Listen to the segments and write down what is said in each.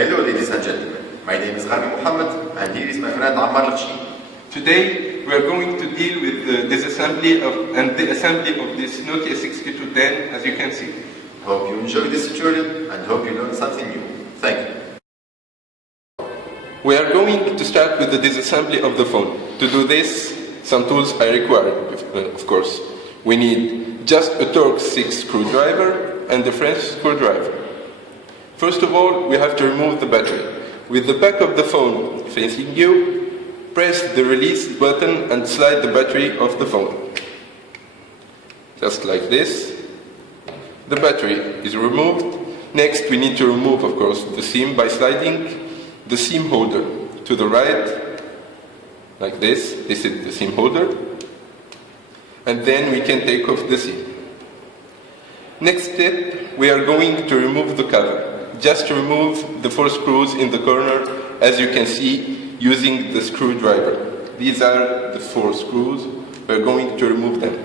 Hello ladies and gentlemen, my name is Rami Muhammad and here is my friend Ammar Lachine. Today we are going to deal with the disassembly and the assembly of this Nokia 6210, as you can see. Hope you enjoy this tutorial and hope you learn something new. Thank you. We are going to start with the disassembly of the phone. To do this, some tools are required, of course. We need just a Torx 6 screwdriver and a French screwdriver. First of all, we have to remove the battery. With the back of the phone facing you, press the release button and slide the battery off the phone. Just like this. The battery is removed. Next, we need to remove, of course, the SIM by sliding the SIM holder to the right, like this. This is the SIM holder. And then we can take off the SIM. Next step, we are going to remove the cover. Just remove the 4 screws in the corner, as you can see, using the screwdriver. These are the 4 screws. We are going to remove them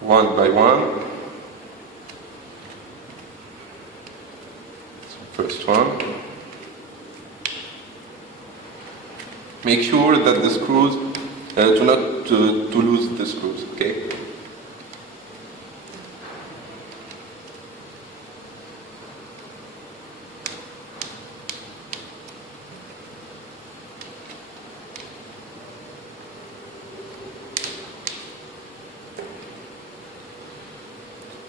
one by one. First one. Make sure that the screws do not to lose the screws, okay?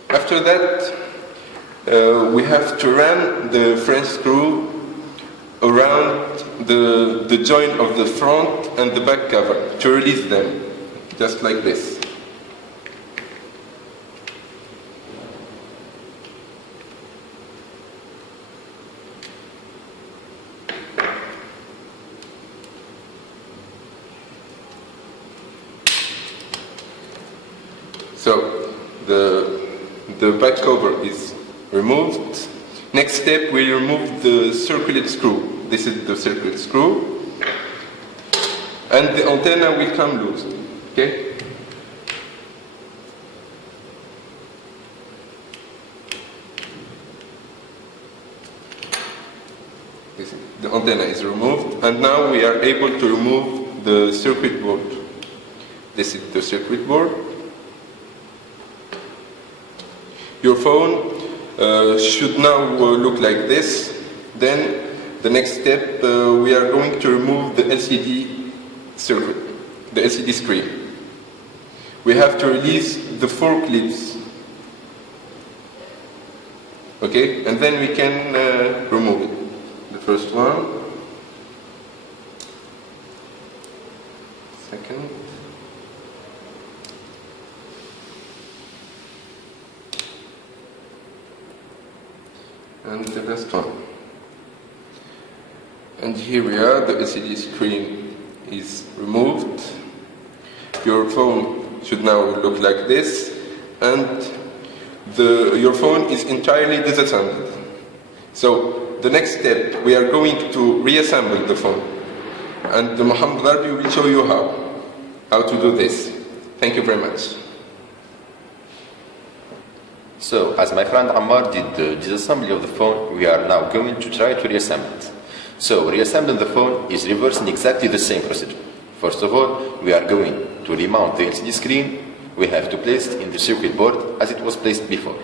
After that, we have to ram the French screw around the joint of the front and the back cover to release them, just like this. So the back cover is removed. Next step, we remove the circular screw. This is the circular screw. And the antenna will come loose. Okay? The antenna is removed, and now we are able to remove the circuit board. This is the circuit board. Your phone should now look like this. Then the next step, we are going to remove the LCD circuit, the LCD screen. We have to release the 4 clips. Okay, and then we can remove it. The first one, second, and the last one. And here we are, the LCD screen is removed. Your phone should now look like this, and your phone is entirely disassembled. So the next step, we are going to reassemble the phone, and Mohammed Darbi will show you how to do this. Thank you very much. So, as my friend Ammar did the disassembly of the phone, we are now going to try to reassemble it. So, reassembling the phone is reversing exactly the same procedure. First of all, we are going to remount the LCD screen. We have to place it in the circuit board as it was placed before.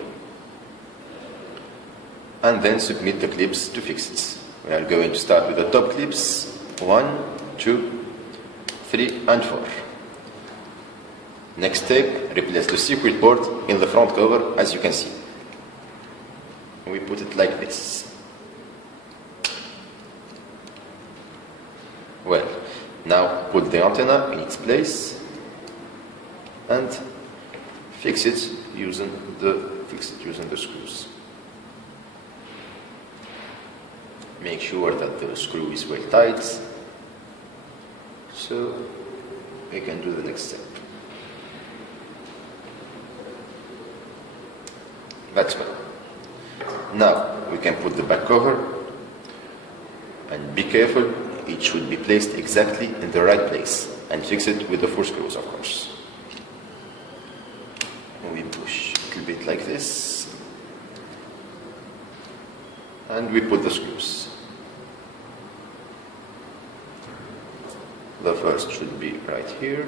And then submit the clips to fix it. We are going to start with the top clips. 1, 2, 3 and 4. Next step, replace the circuit board in the front cover, as you can see. We put it like this. Well, now put the antenna in its place and fix it using the screws. Make sure that the screw is well tight, so we can do the next step. That's well. Now we can put the back cover, and be careful, it should be placed exactly in the right place, and fix it with the 4 screws, of course. And we push a little bit like this, and we put the screws. The first should be right here.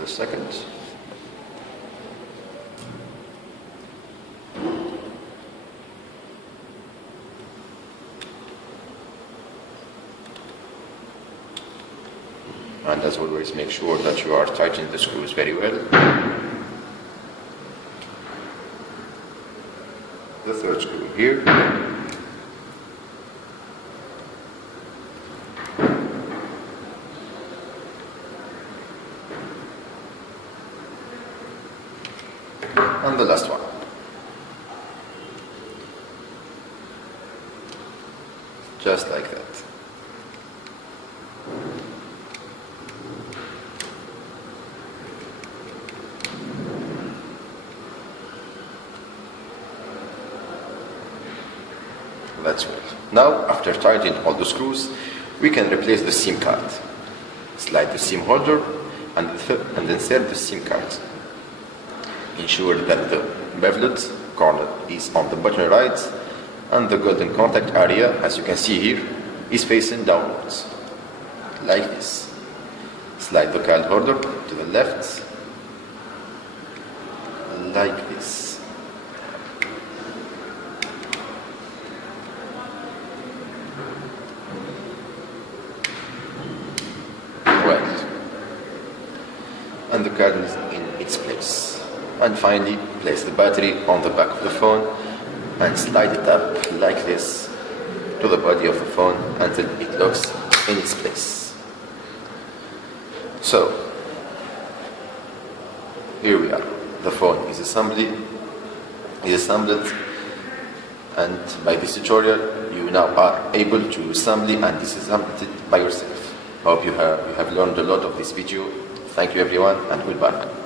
The second. And as always, make sure that you are tightening the screws very well. The third screw here. And the last one. Just like that. That's good. Now, after tightening all the screws, we can replace the SIM card. Slide the SIM holder and insert the SIM card. Ensure that the beveled corner is on the bottom right and the golden contact area, as you can see here, is facing downwards, like this. Slide the card holder to the left, like this. And the card is in its place. And finally, place the battery on the back of the phone and slide it up like this to the body of the phone until it locks in its place. So, here we are. The phone is assembled, and by this tutorial you now are able to assemble and disassemble it by yourself. Hope you have learned a lot of this video. Thank you everyone, and goodbye.